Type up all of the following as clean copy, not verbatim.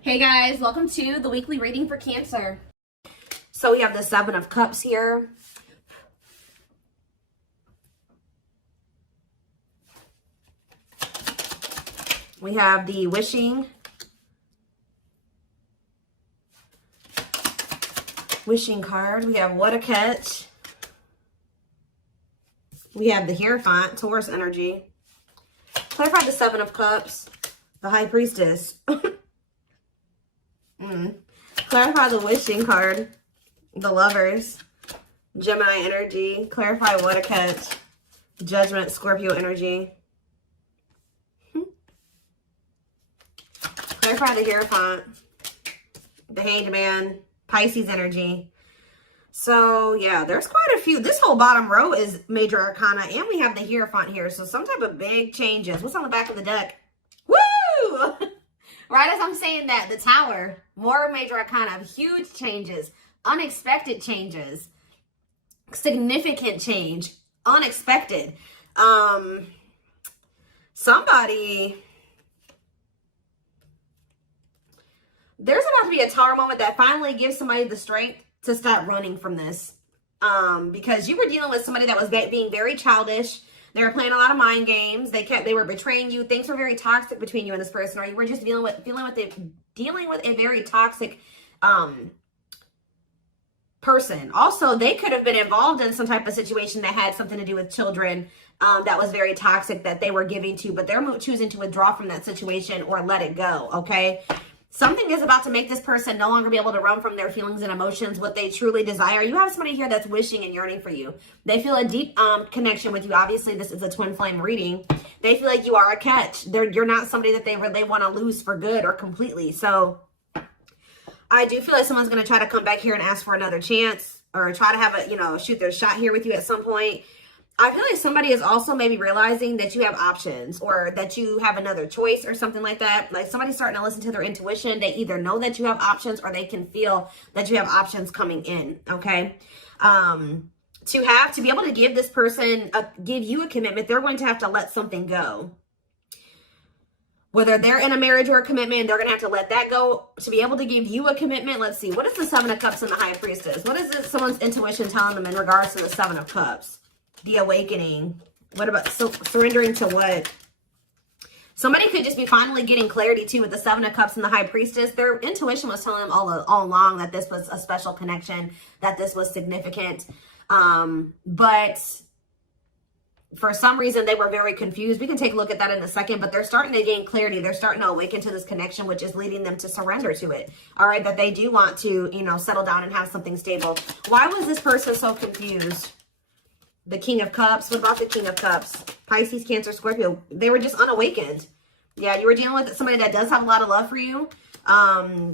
Hey guys, welcome to the weekly reading for Cancer. So we have the Seven of Cups here. We have the wishing card. We have what a catch. We have the Hierophant, Taurus energy. Clarify the Seven of Cups, the High Priestess. Clarify the wishing card, the Lovers, Gemini energy. Clarify what a catch, Judgment, Scorpio energy. Clarify the Hierophant, the Hanged Man, Pisces energy. So yeah, there's quite a few. This whole bottom row is major arcana, and we have the Hierophant here. So some type of big changes. What's on the back of the deck? Woo! Right as I'm saying that, the Tower, more major arcana, huge changes, unexpected changes, significant change, unexpected. Somebody, there's about to be a Tower moment that finally gives somebody the strength to stop running from this. Because you were dealing with somebody that was being very childish. They were playing a lot of mind games. They were betraying you. Things were very toxic between you and this person, or you were just dealing with a very toxic person. Also, they could have been involved in some type of situation that had something to do with children that was very toxic that they were giving to, but they're choosing to withdraw from that situation or let it go, okay? Something is about to make this person no longer be able to run from their feelings and emotions, what they truly desire. You have somebody here that's wishing and yearning for you. They feel a deep connection with you. Obviously, this is a twin flame reading. They feel like you are a catch. You're not somebody that they want to lose for good or completely. So I do feel like someone's going to try to come back here and ask for another chance or try to have a, shoot their shot here with you at some point. I feel like somebody is also maybe realizing that you have options or that you have another choice or something like that. Like somebody's starting to listen to their intuition. They either know that you have options or they can feel that you have options coming in, okay? To be able to give this person, give you a commitment, they're going to have to let something go. Whether they're in a marriage or a commitment, they're going to have to let that go to be able to give you a commitment. Let's see. What is the Seven of Cups and the High Priestess? What is someone's intuition telling them in regards to the Seven of Cups? The awakening. What about surrendering to what? Somebody could just be finally getting clarity too with the Seven of Cups and the High Priestess. Their intuition was telling them all along that this was a special connection, that this was significant. But for some reason, they were very confused. We can take a look at that in a second, but they're starting to gain clarity. They're starting to awaken to this connection, which is leading them to surrender to it. All right, that they do want to, settle down and have something stable. Why was this person so confused? The King of Cups. What about the King of Cups? Pisces, Cancer, Scorpio. They were just unawakened. Yeah, you were dealing with somebody that does have a lot of love for you.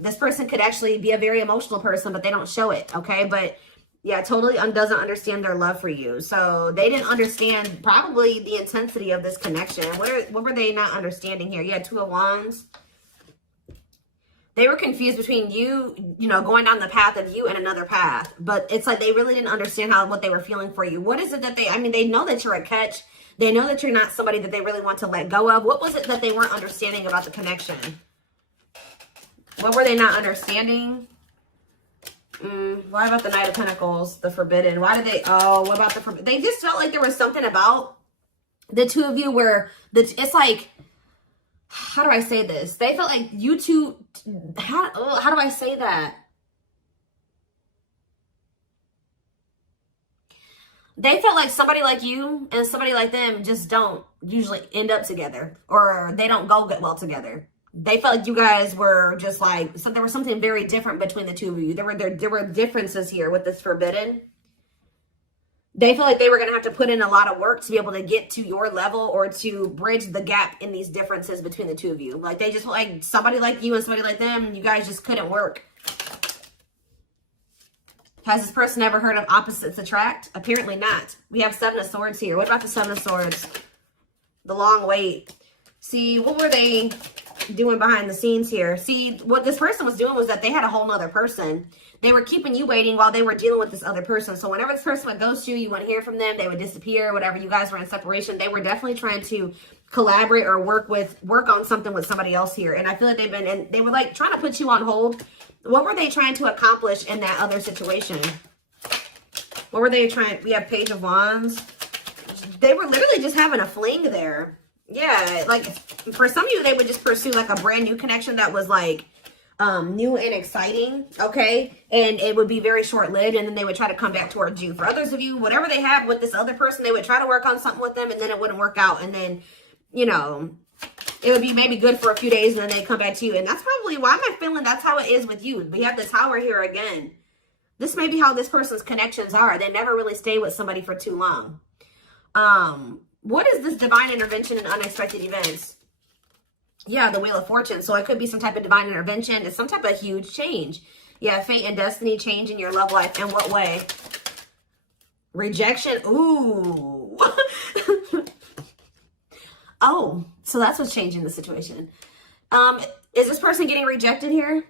This person could actually be a very emotional person, but they don't show it, okay? But yeah, totally doesn't understand their love for you. So they didn't understand probably the intensity of this connection. What were they not understanding here? You had Two of Wands. They were confused between you, going down the path of you and another path. But it's like they really didn't understand what they were feeling for you. What is it that they know that you're a catch. They know that you're not somebody that they really want to let go of. What was it that they weren't understanding about the connection? What were they not understanding? What about the Knight of Pentacles, the Forbidden? What about the Forbidden? They just felt like there was something about the two of you where it's like, how do I say this? They felt like you two, how do I say that? They felt like somebody like you and somebody like them just don't usually end up together, or they don't go get well together. They felt like you guys were just like, there was something very different between the two of you. There were differences here with this Forbidden. They feel like they were going to have to put in a lot of work to be able to get to your level or to bridge the gap in these differences between the two of you. Like they just like somebody like you and somebody like them, you guys just couldn't work. Has this person ever heard of opposites attract? Apparently not. We have Seven of Swords here. What about the Seven of Swords? The long wait. See, what were they? doing behind the scenes here. See, what this person was doing was that they had a whole nother person. They were keeping you waiting while they were dealing with this other person. So whenever this person would ghost you, you wouldn't hear from them. They would disappear, whatever. You guys were in separation. They were definitely trying to collaborate or work on something with somebody else here. And I feel like they were like trying to put you on hold. What were they trying to accomplish in that other situation? What were they trying? We have Page of Wands. They were literally just having a fling there. Yeah, like for some of you, they would just pursue like a brand new connection that was like new and exciting, okay? And it would be very short-lived, and then they would try to come back towards you. For others of you, whatever they have with this other person, they would try to work on something with them, and then it wouldn't work out. And then, you know, it would be maybe good for a few days, and then they come back to you. And that's probably why I'm feeling that's how it is with you. We have the Tower here again. This may be how this person's connections are. They never really stay with somebody for too long. What is this divine intervention and unexpected events? Yeah, the Wheel of Fortune. So it could be some type of divine intervention. It's some type of huge change. Yeah, fate and destiny change in your love life. In what way? Rejection. Ooh. Oh, so that's what's changing the situation. Is this person getting rejected here?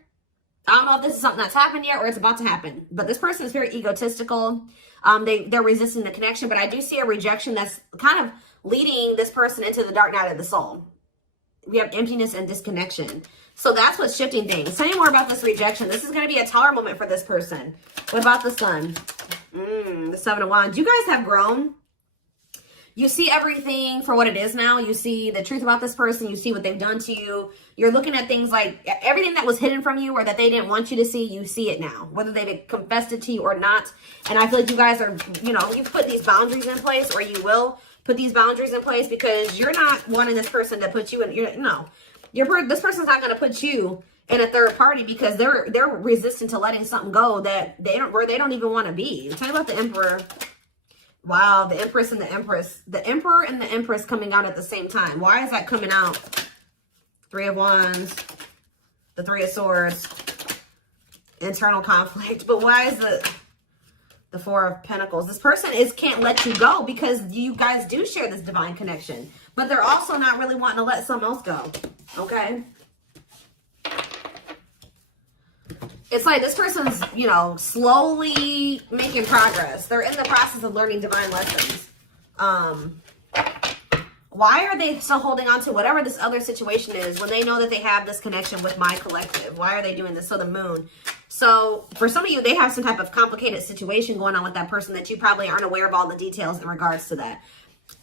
I don't know if this is something that's happened yet or it's about to happen. But this person is very egotistical. They're resisting the connection. But I do see a rejection that's kind of leading this person into the dark night of the soul. We have emptiness and disconnection. So that's what's shifting things. Tell me more about this rejection. This is going to be a Tower moment for this person. What about the Sun? The Seven of Wands. You guys have grown. You see everything for what it is now. You see the truth about this person. You see what they've done to you. You're looking at things like everything that was hidden from you or that they didn't want you to see, you see it now, whether they've confessed it to you or not. And I feel like you guys are, you know, you've put these boundaries in place, or you will put these boundaries in place, because you're not wanting this person to put you in, this person's not going to put you in a third party, because they're resistant to letting something go that they don't even want to be. Tell me about the Emperor. Wow, the Empress and the Empress. The Emperor and the Empress coming out at the same time. Why is that coming out? Three of Wands, the Three of Swords, internal conflict. But why is the Four of Pentacles? This person can't let you go, because you guys do share this divine connection. But they're also not really wanting to let someone else go. Okay? It's like this person's, you know, slowly making progress. They're in the process of learning divine lessons. Why are they still holding on to whatever this other situation is when they know that they have this connection with my collective? Why are they doing this? So the Moon. So for some of you, they have some type of complicated situation going on with that person that you probably aren't aware of all the details in regards to that.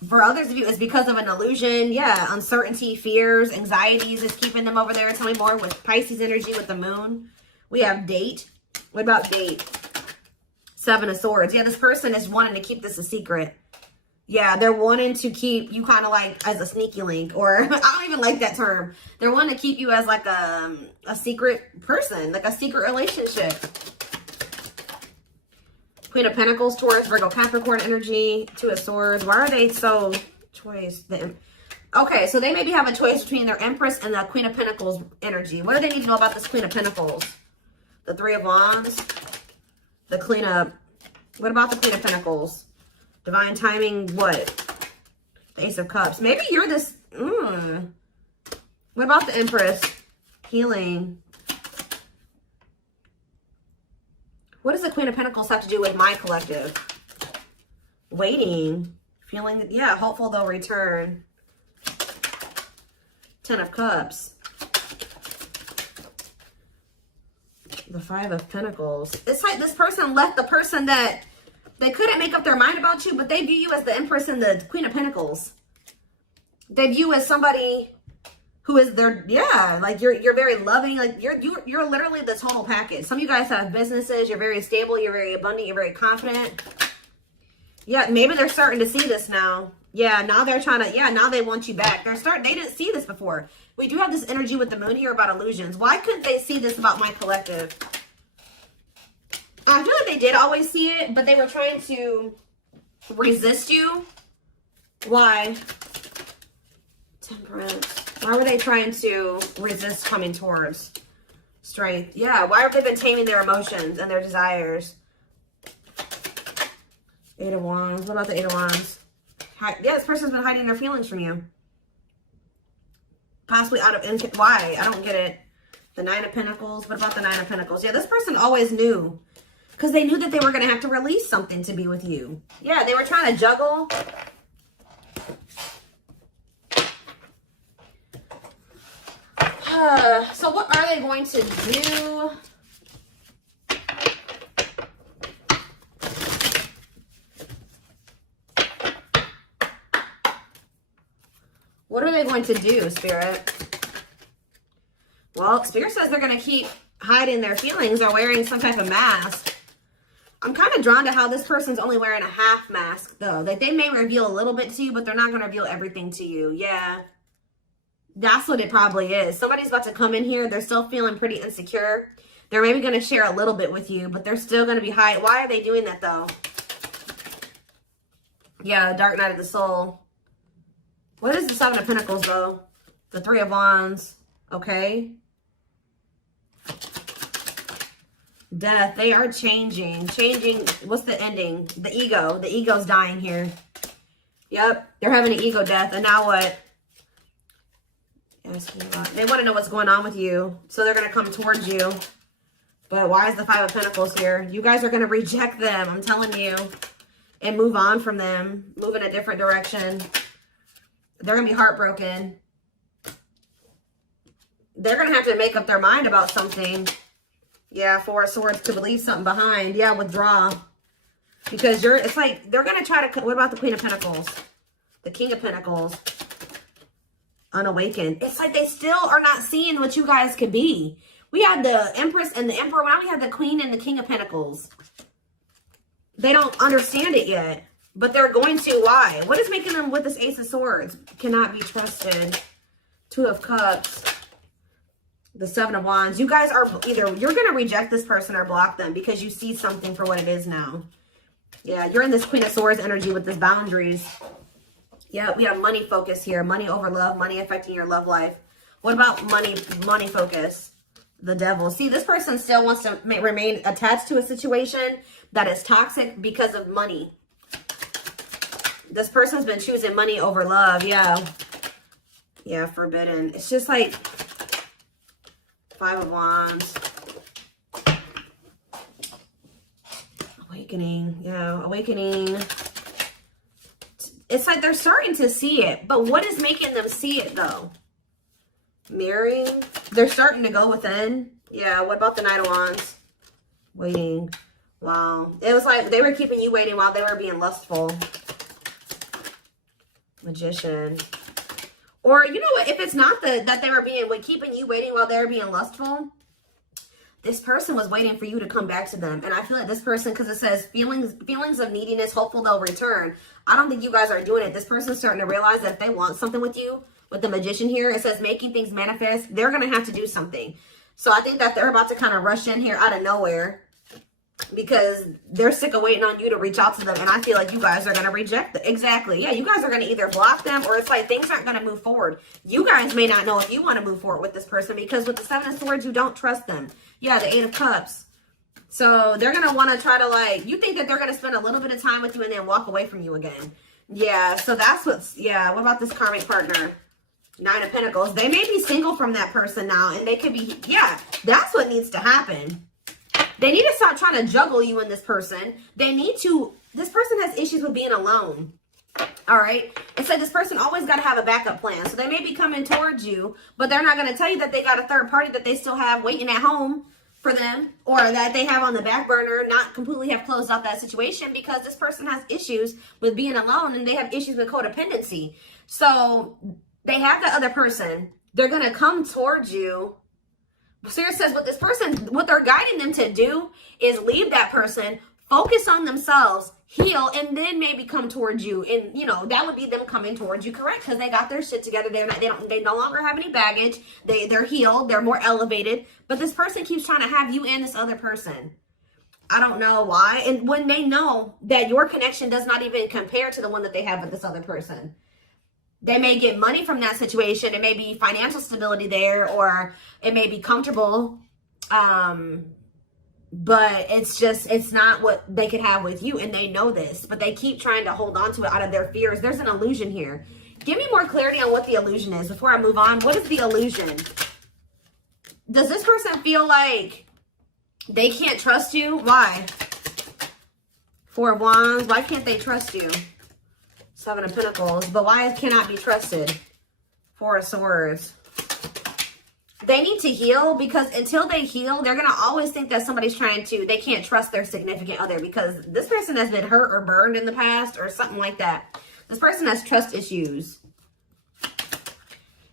For others of you, it's because of an illusion. Yeah, uncertainty, fears, anxieties is keeping them over there. Tell me more with Pisces energy with the Moon. We have Date. What about Date? Seven of Swords. Yeah, this person is wanting to keep this a secret. Yeah, they're wanting to keep you kind of like as a sneaky link, or I don't even like that term. They're wanting to keep you as like a secret person, like a secret relationship. Queen of Pentacles, Taurus, Virgo, Capricorn energy, Two of Swords. Why are they so choice? Okay, so they maybe have a choice between their Empress and the Queen of Pentacles energy. What do they need to know about this Queen of Pentacles? The Three of Wands, the Queen of, what about the Queen of Pentacles? Divine timing, what? The Ace of Cups. Maybe you're this, What about the Empress? Healing. What does the Queen of Pentacles have to do with my collective? Waiting. Feeling, yeah, hopeful they'll return. Ten of Cups. The Five of Pentacles. It's like this person left the person that they couldn't make up their mind about you, but they view you as the Empress and the Queen of Pentacles. They view you as somebody who is their, yeah, like you're very loving, like you're literally the total package. Some of you guys have businesses, you're very stable, you're very abundant, you're very confident. Yeah, maybe they're starting to see this now. Yeah, now they're trying to, yeah, now they want you back. They didn't see this before. We do have this energy with the Moon here about illusions. Why couldn't they see this about my collective? I feel like they did always see it, but they were trying to resist you. Why? Temperance. Why were they trying to resist coming towards strength? Yeah, why have they been taming their emotions and their desires? Eight of Wands. What about the Eight of Wands? Yeah, this person's been hiding their feelings from you. Possibly out of, why? I don't get it. The Nine of Pentacles. What about the Nine of Pentacles? Yeah, this person always knew. Because they knew that they were going to have to release something to be with you. Yeah, they were trying to juggle. So what are they going to do? What are they going to do, Spirit? Well, Spirit says they're going to keep hiding their feelings or wearing some type of mask. I'm kind of drawn to how this person's only wearing a half mask, though. Like, they may reveal a little bit to you, but they're not going to reveal everything to you. Yeah. That's what it probably is. Somebody's about to come in here. They're still feeling pretty insecure. They're maybe going to share a little bit with you, but they're still going to be hiding. Why are they doing that, though? Yeah, Dark Night of the Soul. What is the Seven of Pentacles, though? The Three of Wands. Okay. Death. They are changing. Changing. What's the ending? The ego. The ego's dying here. Yep. They're having an ego death. And now what? They want to know what's going on with you. So they're going to come towards you. But why is the Five of Pentacles here? You guys are going to reject them. I'm telling you. And move on from them. Move in a different direction. They're going to be heartbroken. They're going to have to make up their mind about something. Yeah, Four of Swords to leave something behind. Yeah, withdraw. Because it's like, they're going to try to, what about the Queen of Pentacles? The King of Pentacles. Unawakened. It's like they still are not seeing what you guys could be. We had the Empress and the Emperor. Now we have the Queen and the King of Pentacles. They don't understand it yet. But they're going to. Why? What is making them with this Ace of Swords? Cannot be trusted. Two of Cups. The Seven of Wands. You guys are either, you're going to reject this person or block them because you see something for what it is now. Yeah, you're in this Queen of Swords energy with this boundaries. Yeah, we have money focus here. Money over love. Money affecting your love life. What about money focus? The Devil. See, this person still wants to remain attached to a situation that is toxic because of money. This person's been choosing money over love. Yeah. Yeah, forbidden. It's just like Five of Wands. Awakening. Yeah, awakening. It's like they're starting to see it. But what is making them see it, though? Mirroring. They're starting to go within. Yeah, what about the Knight of Wands? Waiting. Wow. It was like they were keeping you waiting while they were being lustful. Magician. Or, you know what? If it's not that they were keeping you waiting while they were being lustful, this person was waiting for you to come back to them. And I feel like this person, because it says feelings of neediness, hopeful they'll return. I don't think you guys are doing it. This person's starting to realize that if they want something with you, with the Magician here, it says making things manifest, they're going to have to do something. So I think that they're about to kind of rush in here out of nowhere because they're sick of waiting on you to reach out to them. And I feel like you guys are going to reject them. Exactly. Yeah, you guys are going to either block them or it's like things aren't going to move forward. You guys may not know if you want to move forward with this person because with the Seven of Swords, you don't trust them. Yeah, the Eight of Cups. So they're going to want to try to like, you think that they're going to spend a little bit of time with you and then walk away from you again. Yeah, so that's what's, yeah, what about this karmic partner? Nine of Pentacles. They may be single from that person now and they could be, yeah, that's what needs to happen. They need to stop trying to juggle you and this person. They need to, this person has issues with being alone. All right. It said this person always got to have a backup plan. So they may be coming towards you, but they're not going to tell you that they got a third party that they still have waiting at home for them or that they have on the back burner, not completely have closed out that situation because this person has issues with being alone and they have issues with codependency. So they have the other person. They're going to come towards you. Spirit says what this person, what they're guiding them to do is leave that person, focus on themselves, heal, and then maybe come towards you. And, you know, that would be them coming towards you, correct? Because they got their shit together. They no longer have any baggage. They're healed. They're more elevated. But this person keeps trying to have you and this other person. I don't know why. And when they know that your connection does not even compare to the one that they have with this other person. They may get money from that situation. It may be financial stability there, or it may be comfortable. But it's not what they could have with you. And they know this, but they keep trying to hold on to it out of their fears. There's an illusion here. Give me more clarity on what the illusion is before I move on. What is the illusion? Does this person feel like they can't trust you? Why? Four of Wands. Why can't they trust you? Seven of Pentacles. But why it cannot be trusted? Four of Swords. They need to heal, because until they heal, they're going to always think that somebody's they can't trust their significant other, because this person has been hurt or burned in the past or something like that. This person has trust issues.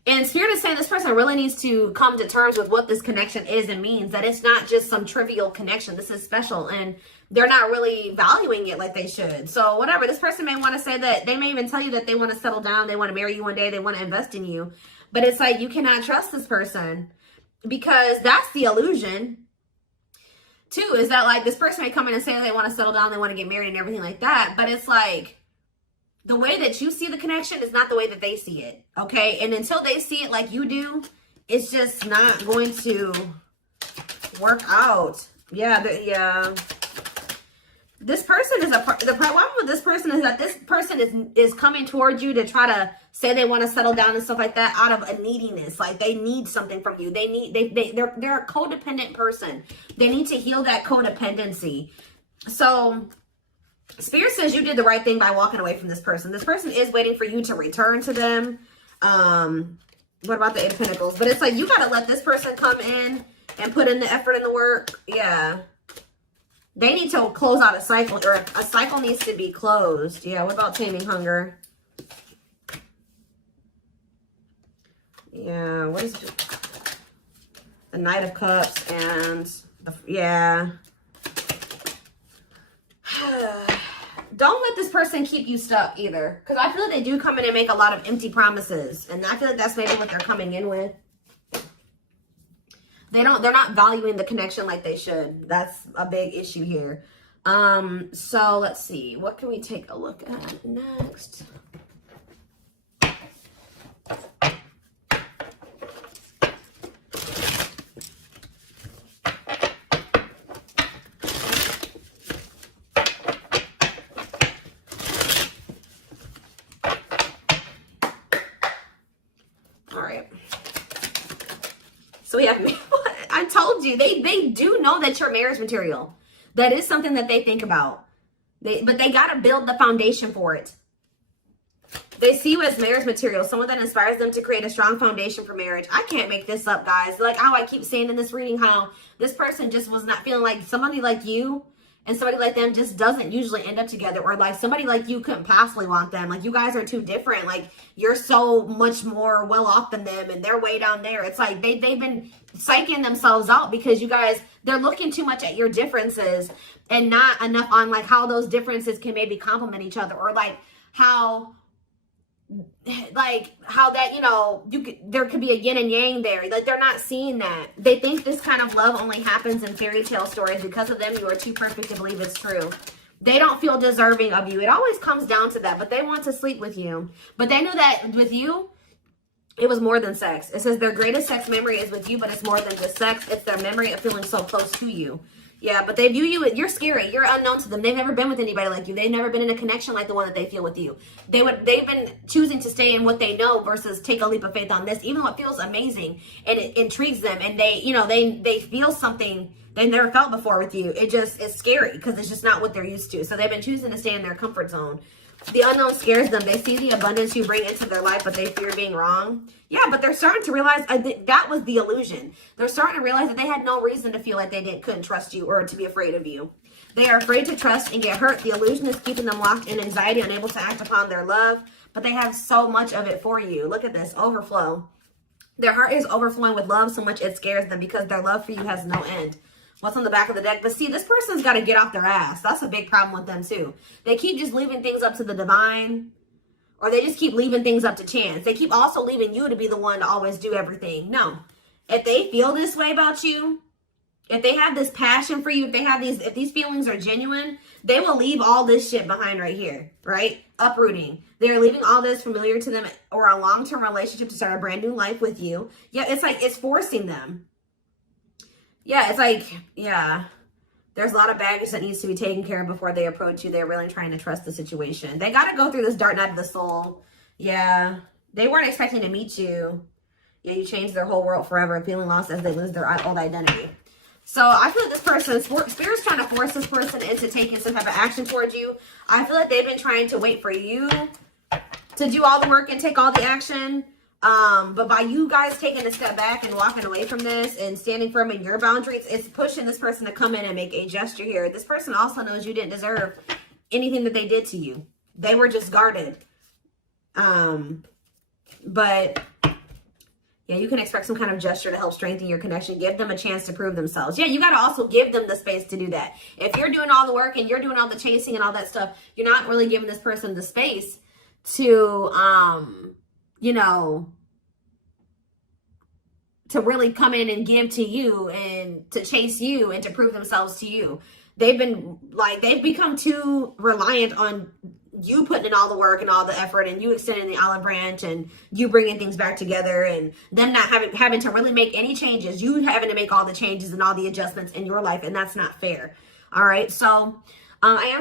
And Spirit is saying this person really needs to come to terms with what this connection is and means, that it's not just some trivial connection. This is special, and they're not really valuing it like they should. So whatever, this person may want to say that, they may even tell you that they want to settle down, they want to marry you one day, they want to invest in you. But it's like, you cannot trust this person, because that's the illusion. Two, is that like this person may come in and say they want to settle down, they want to get married and everything like that. But it's like, the way that you see the connection is not the way that they see it, okay? And until they see it like you do, it's just not going to work out. Yeah. This person is the problem with this person is that this person is coming towards you to try to say they want to settle down and stuff like that out of a neediness. Like, they need something from you. They're a codependent person. They need to heal that codependency. So Spirit says you did the right thing by walking away from this person. This person is waiting for you to return to them. What about the Eight of Pentacles? But it's like, you got to let this person come in and put in the effort and the work. Yeah. They need to close out a cycle, or a cycle needs to be closed. Yeah, what about taming hunger? Yeah, what is the Knight of Cups and yeah. Don't let this person keep you stuck either, because I feel like they do come in and make a lot of empty promises, and I feel like that's maybe what they're coming in with. They're not valuing the connection like they should. That's a big issue here. So let's see. What can we take a look at next? All right. So we have, I told you, they do know that you're marriage material. That is something that they think about. But they got to build the foundation for it. They see you as marriage material, someone that inspires them to create a strong foundation for marriage. I can't make this up, guys. Like how I keep saying in this reading, how this person just was not feeling like somebody like you and somebody like them just doesn't usually end up together, or like somebody like you couldn't possibly want them. Like, you guys are too different. Like, you're so much more well off than them, and they're way down there. It's like they've been psyching themselves out because you guys, they're looking too much at your differences and not enough on like how those differences can maybe complement each other, or like how that, you know, there could be a yin and yang there. Like, they're not seeing that. They think this kind of love only happens in fairy tale stories. Because of them, you are too perfect to believe it's true. They don't feel deserving of you. It always comes down to that, but they want to sleep with you. But they know that with you, it was more than sex. It says their greatest sex memory is with you, but it's more than just sex. It's their memory of feeling so close to you. Yeah, but they view you, you're scary. You're unknown to them. They've never been with anybody like you. They've never been in a connection like the one that they feel with you. They've been choosing to stay in what they know versus take a leap of faith on this, even though it feels amazing and it intrigues them. And they, you know, they feel something they never felt before with you. It just is scary because it's just not what they're used to. So they've been choosing to stay in their comfort zone. The unknown scares them. They see the abundance you bring into their life, but they fear being wrong. Yeah, but they're starting to realize that was the illusion. They're starting to realize that they had no reason to feel like they couldn't trust you or to be afraid of you. They are afraid to trust and get hurt. The illusion is keeping them locked in anxiety, unable to act upon their love, but they have so much of it for you. Look at this, overflow. Their heart is overflowing with love so much it scares them because their love for you has no end. What's on the back of the deck? But see, this person's got to get off their ass. That's a big problem with them too. They keep just leaving things up to the divine, or they just keep leaving things up to chance. They keep also leaving you to be the one to always do everything. No. If they feel this way about you, if they have this passion for you, if these feelings are genuine, they will leave all this shit behind right here, right? Uprooting. They're leaving all this familiar to them or a long-term relationship to start a brand new life with you. Yeah, it's like it's forcing them. Yeah, it's like, yeah, there's a lot of baggage that needs to be taken care of before they approach you. They're really trying to trust the situation. They got to go through this dark night of the soul. Yeah, they weren't expecting to meet you. Yeah, you changed their whole world forever, feeling lost as they lose their old identity. So I feel like this person, Spirit's trying to force this person into taking some type of action towards you. I feel like they've been trying to wait for you to do all the work and take all the action. But by you guys taking a step back and walking away from this and standing firm in your boundaries, it's pushing this person to come in and make a gesture here. This person also knows you didn't deserve anything that they did to you. They were just guarded. But yeah, you can expect some kind of gesture to help strengthen your connection. Give them a chance to prove themselves. Yeah, you got to also give them the space to do that. If you're doing all the work and you're doing all the chasing and all that stuff, you're not really giving this person the space to, you know, to really come in and give to you and to chase you and to prove themselves to you. They've become too reliant on you putting in all the work and all the effort and you extending the olive branch and you bringing things back together and them not having to really make any changes. You having to make all the changes and all the adjustments in your life, and that's not fair. All right. So I am